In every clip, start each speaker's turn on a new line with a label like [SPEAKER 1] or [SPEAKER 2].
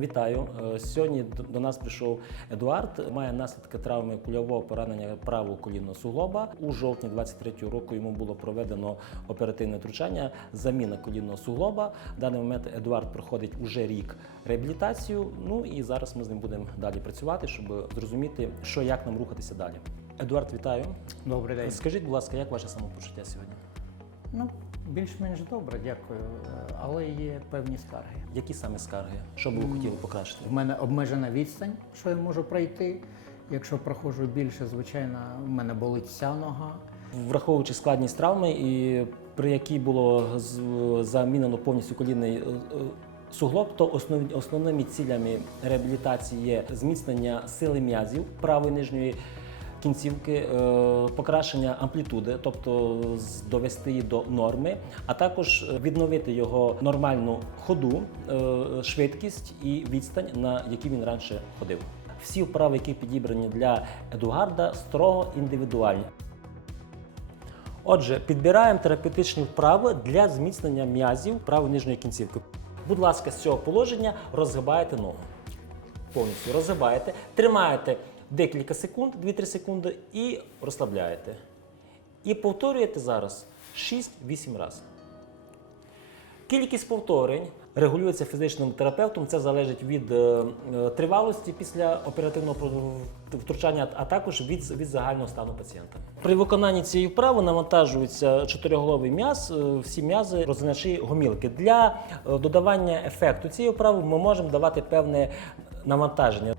[SPEAKER 1] Вітаю. Е, Сьогодні до нас прийшов Едуард. Має наслідки травми кульового поранення правого колінного суглоба. У жовтні 23-го року йому було проведено оперативне втручання, заміна колінного суглоба. В даний момент Едуард проходить уже рік реабілітацію. Ну і зараз ми з ним будемо далі працювати, щоб зрозуміти, що як нам рухатися далі. Едуард, вітаю.
[SPEAKER 2] Добрий день.
[SPEAKER 1] Скажіть, будь ласка, як ваше самопочуття сьогодні?
[SPEAKER 2] Ну, більш-менш добре, дякую. Але є певні скарги.
[SPEAKER 1] Які саме скарги? Що би ви хотіли покращити?
[SPEAKER 2] В мене обмежена відстань, що я можу пройти. Якщо проходжу більше, звичайно, в мене болить вся нога.
[SPEAKER 1] Враховуючи складність травми, і при якій було замінено повністю колінний е, е, суглоб, то основними цілями реабілітації є зміцнення сили м'язів правої нижньої кінцівки, е, покращення амплітуди, тобто довести її до норми, а також відновити його нормальну ходу, е, швидкість і відстань, на якій він раніше ходив. Всі вправи, які підібрані для Едуарда, строго індивідуальні. Отже, підбираємо терапевтичні вправи для зміцнення м'язів правої нижньої кінцівки. Будь ласка, з цього положення розгибаєте ногу. Повністю розгибаєте, тримаєте декілька секунд, 2-3 секунди і розслабляєте. І повторюєте зараз 6-8 разів. Кількість повторень регулюється фізичним терапевтом. Це залежить від е, е, тривалості після оперативного втручання, а також від, від загального стану пацієнта. При виконанні цієї вправи навантажується чотириголовий м'яз, е, всі м'язи розначі гомілки. Для додавання ефекту цієї вправи ми можемо давати певне навантаження.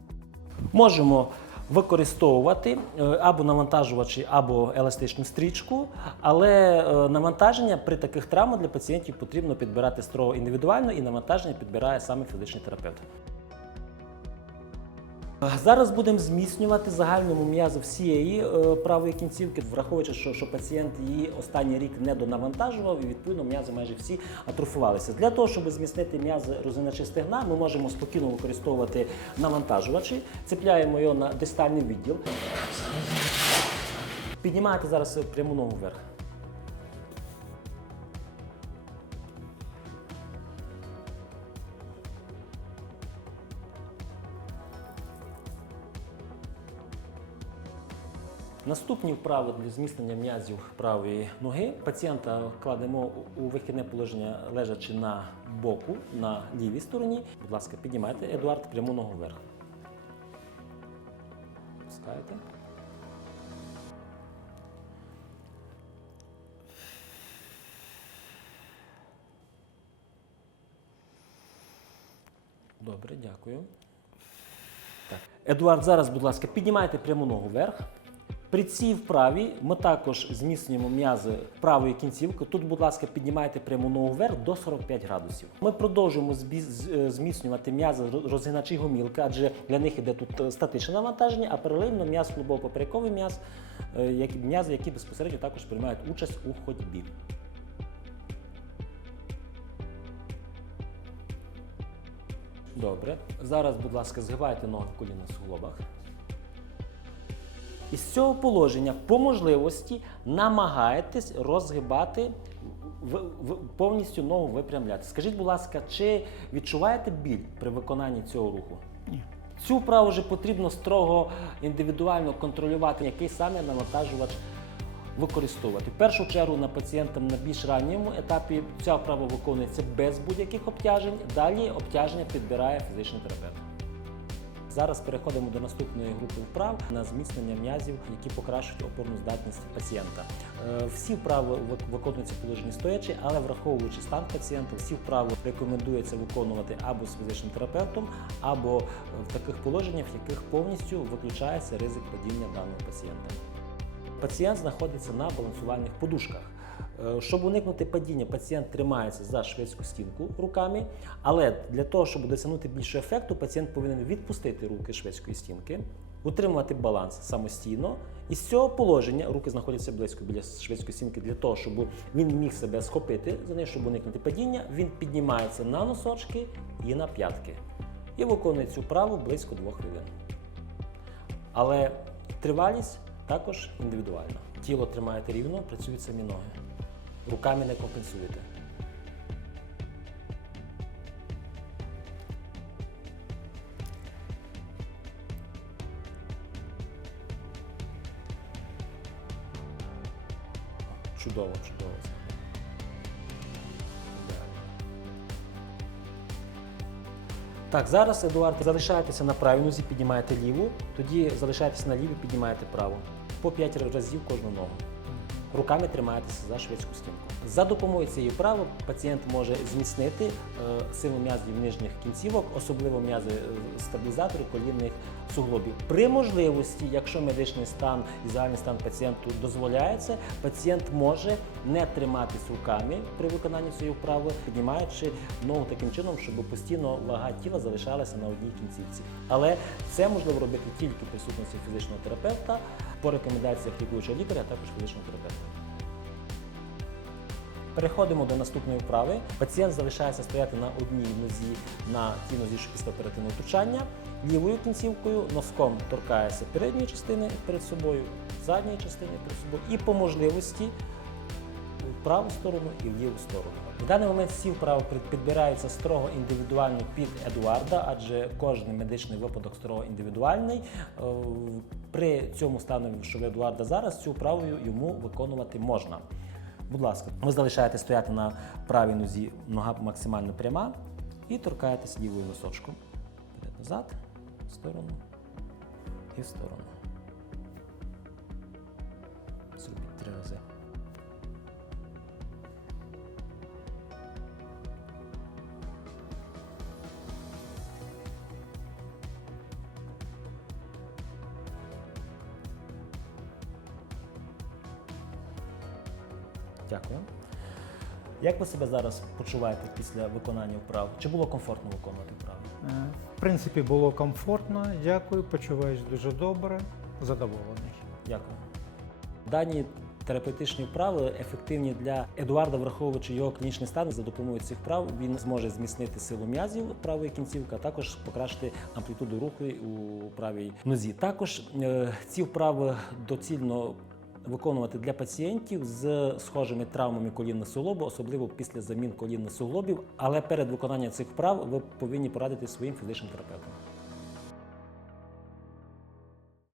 [SPEAKER 1] Можемо використовувати е, або навантажувачі, або еластичну стрічку, але е, навантаження при таких травмах для пацієнтів потрібно підбирати строго індивідуально, і навантаження підбирає саме фізичний терапевт. Зараз будемо зміцнювати загальному м'язу всієї е, правої кінцівки, враховуючи, що, що пацієнт її останній рік не донавантажував, і відповідно м'язи майже всі атрофувалися. Для того, щоб зміцнити м'язи розиначі стегна, ми можемо спокійно використовувати навантажувачі, цепляємо його на дистальний відділ. Піднімаєте зараз пряму ногу вверх. Наступні вправи для зміцнення м'язів правої ноги. Пацієнта кладемо у вихідне положення, лежачи на боку на лівій стороні. Будь ласка, піднімайте Едуард пряму ногу вверх. Пускаєте. Добре, дякую. Так. Едуард, зараз, будь ласка, піднімайте пряму ногу вверх. При цій вправі ми також зміцнюємо м'язи правої кінцівки. Тут, будь ласка, піднімайте пряму ногу вверх до 45 градусів. Ми продовжуємо е, зміцнювати м'язи роз- розгиначі гомілки, адже для них іде тут е, статичне навантаження, а паралельно м'яз клубово-поперековий м'яз, е, м'язи, які безпосередньо також приймають участь у ходьбі. Добре. Зараз, будь ласка, згибайте ноги в колінних суглобах. І з цього положення по можливості намагаєтесь розгибати повністю ногу випрямляти. Скажіть, будь ласка, чи відчуваєте біль при виконанні цього руху?
[SPEAKER 2] Ні.
[SPEAKER 1] Цю вправу вже потрібно строго індивідуально контролювати, який саме навантажувач використовувати. В першу чергу на пацієнтам на більш ранньому етапі ця вправа виконується без будь-яких обтяжень. Далі обтяження підбирає фізичний терапевт. Зараз переходимо до наступної групи вправ на зміцнення м'язів, які покращують опорну здатність пацієнта. Е, Всі вправи виконуються в стоячи, але враховуючи стан пацієнта, всі вправи рекомендується виконувати або з фізичним терапевтом, або е, в таких положеннях, в яких повністю виключається ризик падіння даного пацієнта. Пацієнт знаходиться на балансувальних подушках. Е, Щоб уникнути падіння, пацієнт тримається за шведську стінку руками, але для того, щоб досягнути більшого ефекту, пацієнт повинен відпустити руки шведської стінки, утримувати баланс самостійно. І з цього положення руки знаходяться близько біля шведської стінки для того, щоб він міг себе схопити за неї, щоб уникнути падіння. Він піднімається на носочки і на п'ятки. І виконує цю вправу близько двох хвилин. Але тривалість також індивідуальна. Тіло тримаєте рівно, працюють самі ноги руками не компенсуєте. Чудово, чудово. Так, зараз, Едуард, залишайтеся на правій нозі, піднімаєте ліву, тоді залишайтеся на лівій, піднімаєте праву. По 5 разів кожну ногу. Руками тримаєтеся за швидку стінку. За допомогою цієї вправи пацієнт може зміцнити е, силу м'язів нижніх кінцівок, особливо м'язи е, стабілізаторів колінних суглобів. При можливості, якщо медичний стан і загальний стан пацієнту дозволяється, пацієнт може не триматись руками при виконанні цієї вправи, піднімаючи ногу таким чином, щоб постійно вага тіла залишалася на одній кінцівці. Але це можливо робити тільки в присутності фізичного терапевта по рекомендаціях лікуючого лікаря, а також фізичного терапевта. Переходимо до наступної вправи. Пацієнт залишається стояти на одній нозі, на тій нозі, що після оперативного втручання. Лівою кінцівкою носком торкається передньої частини перед собою, задньої частини перед собою і по можливості в праву сторону і в ліву сторону. В даний момент ці вправи підбираються строго індивідуально під Едуарда, адже кожен медичний випадок строго індивідуальний. Е, При цьому стані, що в Едуарда зараз, цю вправу йому виконувати можна. Будь ласка, ви залишаєте стояти на правій нозі, нога максимально пряма, і торкаєтесь лівою носочком. Вперед назад, в сторону і в сторону. Зробіть три рази. Дякую. Як ви себе зараз почуваєте після виконання вправ? Чи було комфортно виконувати вправи?
[SPEAKER 2] Е, В принципі, було комфортно. Дякую, почуваюсь дуже добре, задоволений.
[SPEAKER 1] Дякую. Дані терапевтичні вправи ефективні для Едуарда, враховуючи його клінічний стан. За допомогою цих вправ він зможе зміцнити силу м'язів правої кінцівки, а також покращити амплітуду руху у правій нозі. Також е, ці вправи доцільно виконувати для пацієнтів з схожими травмами колінно суглобу, особливо після замін колінних суглобів. Але перед виконанням цих вправ ви повинні порадити своїм фізичним терапевтом.